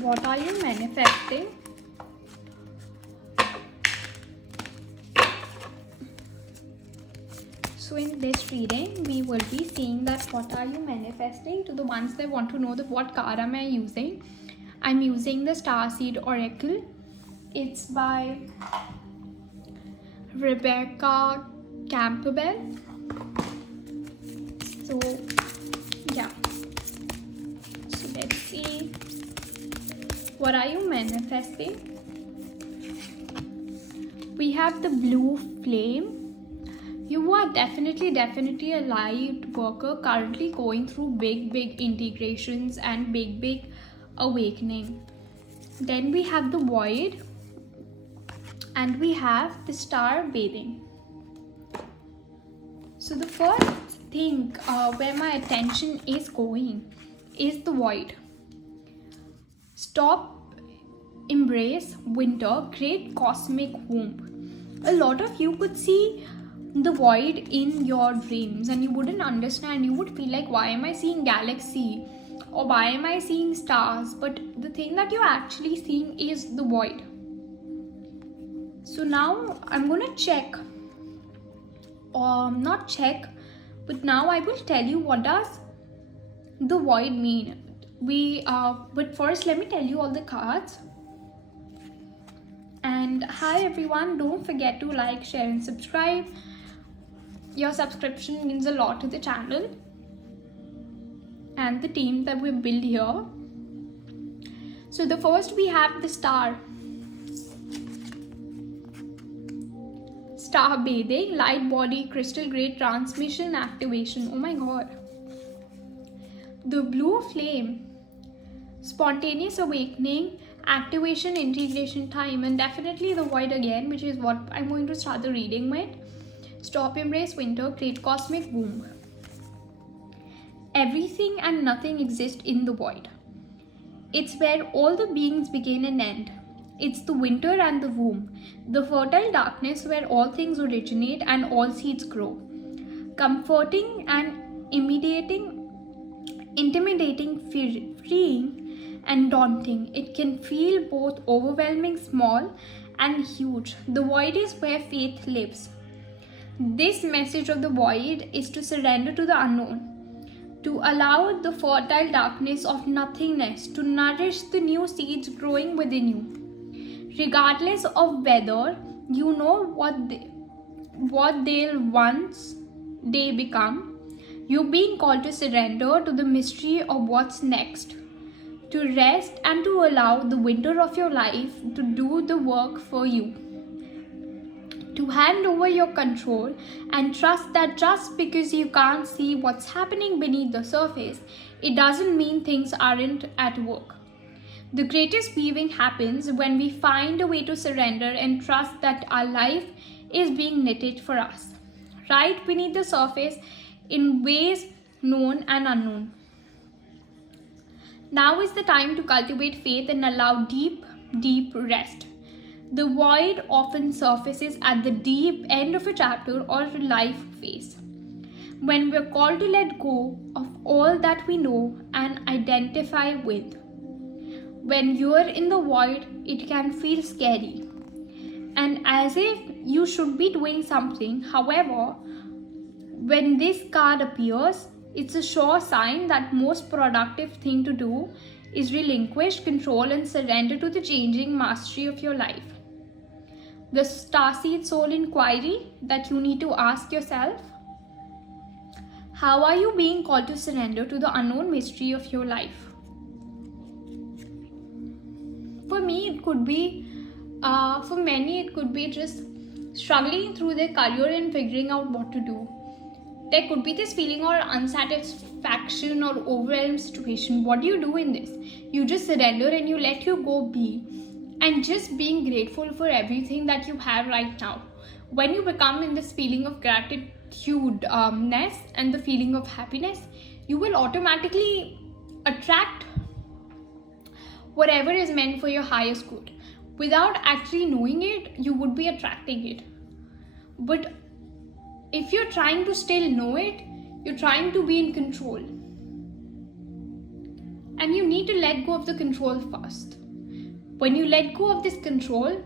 What are you manifesting? So in this reading, we will be seeing that what are you manifesting. To the ones that want to know that what card am I using, I'm using the Starseed Oracle. It's by Rebecca Campbell. So yeah, so let's see, what are you manifesting? We have the blue flame. You are definitely a light worker currently going through big integrations and big awakening. Then we have the void, and we have the star bathing. So the first thing where my attention is going is the void. Stop, embrace winter, great cosmic womb. A lot of you could see the void in your dreams and you wouldn't understand. You would feel like, why am I seeing galaxy, or why am I seeing stars? But the thing that you're actually seeing is the void. So now I'm gonna check, not check, but now I will tell you what does the void mean. But first let me tell you all the cards. And hi everyone, don't forget to like, share and subscribe. Your subscription means a lot to the channel and the team that we build here. So the first we have the star bathing, light body, crystal gray, transmission, activation. Oh my god. The blue flame, spontaneous awakening, activation, integration, time, and definitely the void again, which is what I'm going to start the reading with. Stop, embrace winter, great cosmic womb. Everything and nothing exist in the void. It's where all the beings begin and end. It's the winter and the womb, the fertile darkness where all things originate and all seeds grow. Comforting and intimidating, freeing and daunting. It can feel both overwhelming, small and huge. The void is where faith lives. This message of the void is to surrender to the unknown, to allow the fertile darkness of nothingness to nourish the new seeds growing within you. Regardless of whether you know what they'll once they become, you're being called to surrender to the mystery of what's next, to rest and to allow the winter of your life to do the work for you. To hand over your control and trust that just because you can't see what's happening beneath the surface, it doesn't mean things aren't at work. The greatest weaving happens when we find a way to surrender and trust that our life is being knitted for us, right beneath the surface, in ways known and unknown. Now is the time to cultivate faith and allow deep rest. The void often surfaces at the deep end of a chapter or a life phase, when we're called to let go of all that we know and identify with. When you're in the void, it can feel scary and as if you should be doing something. However, when this card appears, it's a sure sign that most productive thing to do is relinquish control and surrender to the changing mastery of your life. The starseed soul inquiry that you need to ask yourself: how are you being called to surrender to the unknown mystery of your life? For me, it could be, for many, it could be just struggling through their career and figuring out what to do. There could be this feeling or unsatisfaction or overwhelmed situation. What do you do in this? You just surrender and you let your go be. And just being grateful for everything that you have right now. When you become in this feeling of gratitude-ness and the feeling of happiness, you will automatically attract whatever is meant for your highest good. Without actually knowing it, you would be attracting it. But if you're trying to still know it, you're trying to be in control. and you need to let go of the control first. When you let go of this control,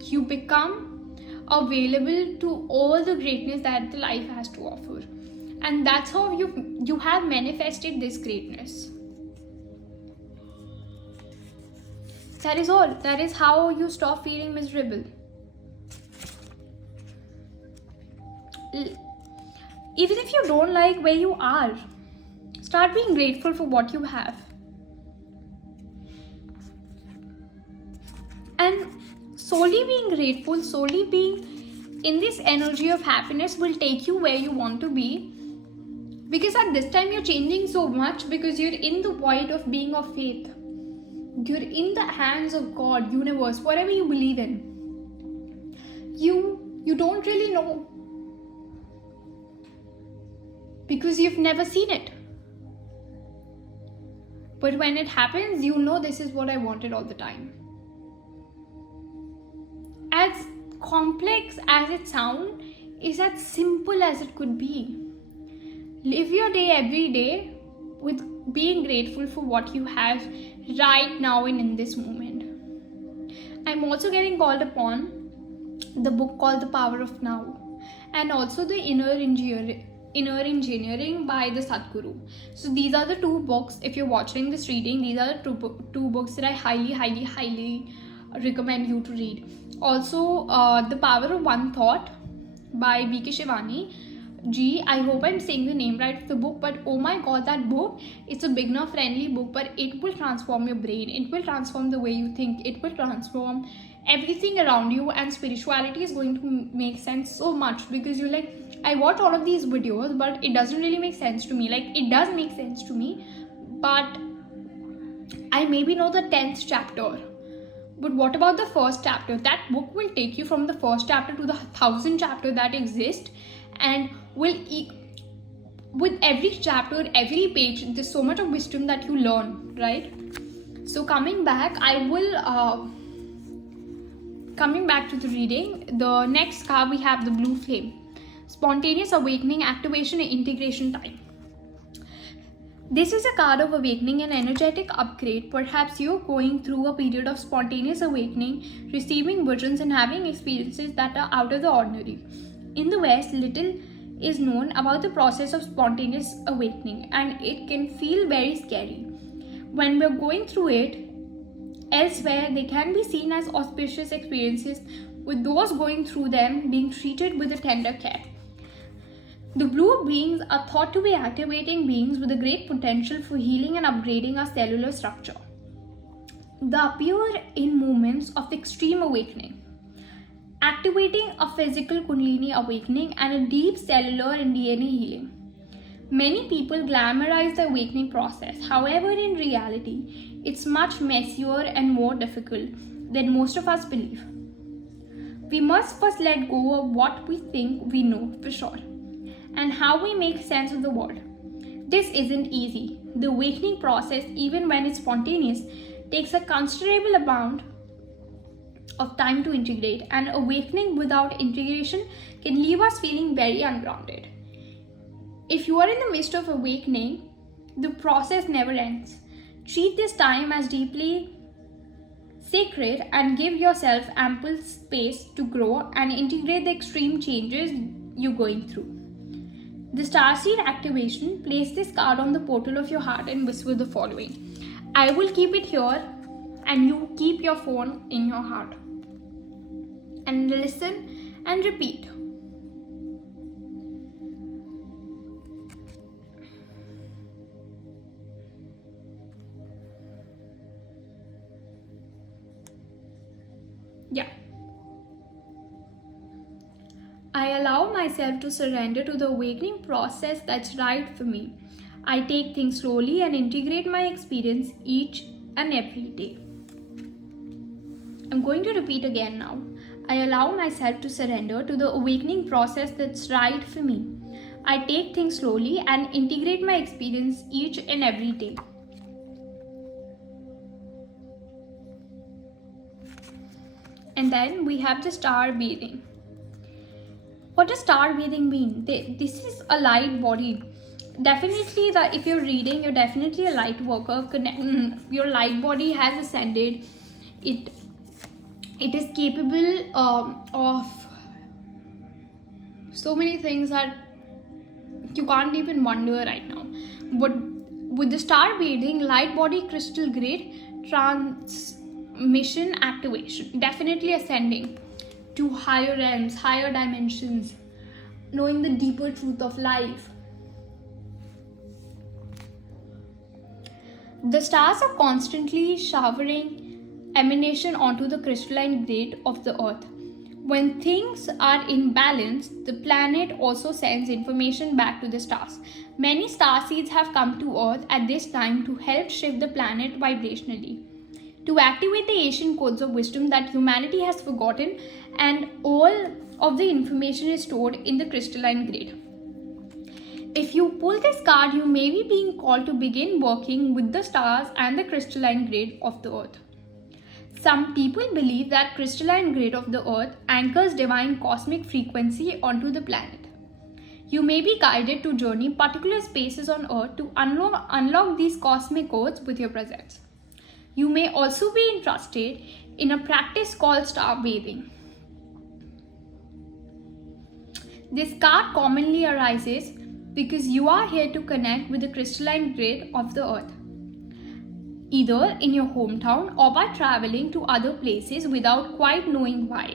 you become available to all the greatness that the life has to offer. And that's how you have manifested this greatness. That is all. That is how you stop feeling miserable. Even if you don't like where you are, start being grateful for what you have. And solely being grateful, solely being in this energy of happiness will take you where you want to be. Because at this time you're changing so much, because you're in the void of being of faith. You're in the hands of God, universe, whatever you believe in. You don't really know, because you've never seen it. But when it happens, you know this is what I wanted all the time. As complex as it sounds, is as simple as it could be. Live your day every day with being grateful for what you have right now and in this moment. I'm also getting called upon the book called The Power of Now, and also the Inner Engineering by the Sadhguru. So these are the two books. If you're watching this reading, these are the two books that I highly recommend you to read. Also, The Power of One Thought by B.K. Shivani G. I hope I'm saying the name right of the book, but oh my god, that book, it's a beginner friendly book, but it will transform your brain. It will transform the way you think. It will transform everything around you, and spirituality is going to make sense so much, because you're like, I watch all of these videos, but it doesn't really make sense to me. Like, it does make sense to me, but I maybe know the 10th chapter. But what about the first chapter? That book will take you from the first chapter to the 1000th chapter that exist, and will with every chapter, every page, there's so much of wisdom that you learn, right? So coming back to the reading, the next card we have the Blue Flame. Spontaneous awakening, activation and integration time. This is a card of awakening and energetic upgrade. Perhaps you're going through a period of spontaneous awakening, receiving visions and having experiences that are out of the ordinary. In the West, little is known about the process of spontaneous awakening, and it can feel very scary. When we're going through it, elsewhere they can be seen as auspicious experiences, with those going through them being treated with a tender care. The blue beings are thought to be activating beings with a great potential for healing and upgrading our cellular structure. They appear in moments of extreme awakening, activating a physical Kundalini awakening and a deep cellular and DNA healing. Many people glamorize the awakening process. However, in reality, it's much messier and more difficult than most of us believe. We must first let go of what we think we know for sure, and how we make sense of the world. This isn't easy. The awakening process, even when it's spontaneous, takes a considerable amount of time to integrate, and awakening without integration can leave us feeling very ungrounded. If you are in the midst of awakening, the process never ends. Treat this time as deeply sacred and give yourself ample space to grow and integrate the extreme changes you're going through. The Starseed activation, place this card on the portal of your heart and whisper the following. I will keep it here, and you keep your phone in your heart. And listen and repeat. Yeah. I allow myself to surrender to the awakening process that's right for me. I take things slowly and integrate my experience each and every day. I'm going to repeat again now. I allow myself to surrender to the awakening process that's right for me. I take things slowly and integrate my experience each and every day. And then we have the star bathing. What does star bathing mean? This is a light body definitely that if you're reading, you're definitely a light worker. Your light body has ascended. It is capable of so many things that you can't even wonder right now. But with the star bathing, light body crystal grid transmission activation, definitely ascending to higher realms, higher dimensions, knowing the deeper truth of life. The stars are constantly showering emanation onto the crystalline grid of the earth. When things are in balance, the planet also sends information back to the stars. Many star seeds have come to Earth at this time to help shift the planet vibrationally, to activate the ancient codes of wisdom that humanity has forgotten, and all of the information is stored in the crystalline grid. If you pull this card, you may be being called to begin working with the stars and the crystalline grid of the Earth. Some people believe that crystalline grid of the earth anchors divine cosmic frequency onto the planet. You may be guided to journey particular spaces on earth to unlock these cosmic codes with your presence. You may also be interested in a practice called star bathing. This card commonly arises because you are here to connect with the crystalline grid of the earth, either in your hometown or by traveling to other places without quite knowing why.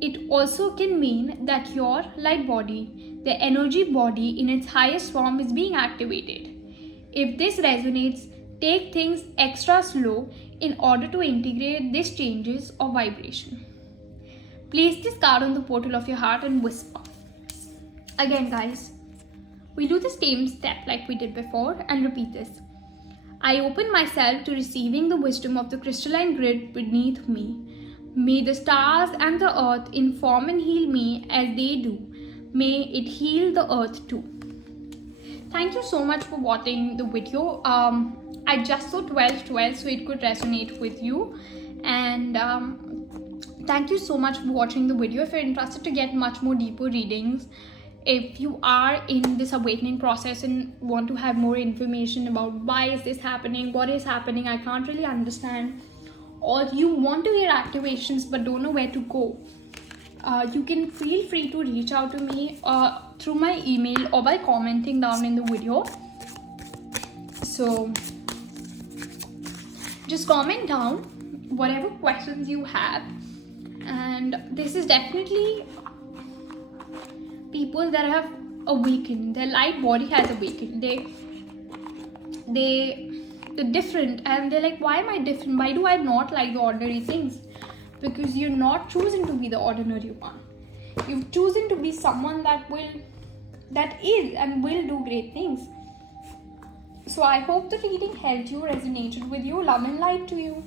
It also can mean that your light body, the energy body in its highest form, is being activated. If this resonates, take things extra slow in order to integrate these changes of vibration. Place this card on the portal of your heart and whisper. Again, guys, we do the same step like we did before and repeat this. I open myself to receiving the wisdom of the crystalline grid beneath me. May the stars and the earth inform and heal me as they do. May it heal the earth too. Thank you so much for watching the video. I just saw 12/12 so it could resonate with you. And thank you so much for watching the video. If you're interested to get much more deeper readings, if you are in this awakening process and want to have more information about why is this happening, what is happening, I can't really understand, or you want to hear activations but don't know where to go, you can feel free to reach out to me through my email or by commenting down in the video. So just comment down whatever questions you have, and this is definitely people that have awakened, their light body has awakened, they're different, and they're like, why am I different, why do I not like the ordinary things? Because you're not choosing to be the ordinary one, you've chosen to be someone that is and will do great things. So I hope the reading helped you, resonated with you. Love and light to you.